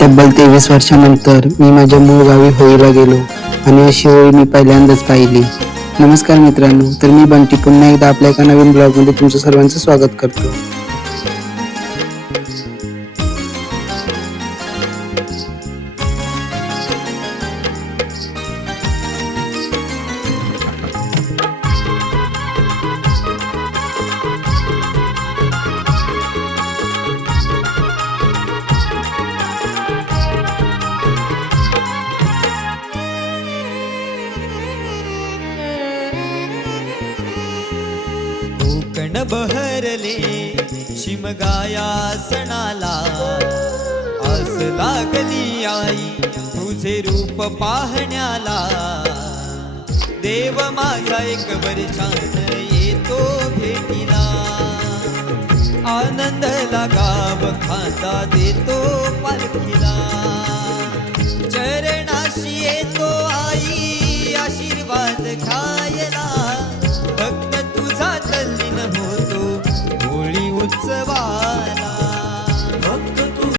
तब्बल 23 वर्षानंतर मी माझ्या मूळ गावी होळीला गेलो आणि अशी होळी मी पहिल्यांदाच पाहिली. नमस्कार मित्रांनो, तर मी बंटी पुन्हा एकदा आपल्या एका नवीन ब्लॉगमध्ये तुमचं सर्वांचं स्वागत करतो. कोकण बहरले शिमगाया सणाला, आस लागली आई तुझे रूप पाहण्याला. देव माझा एक वर्षान येतो भेटीला, आनंद लागाव खांदा देतो पालखीला.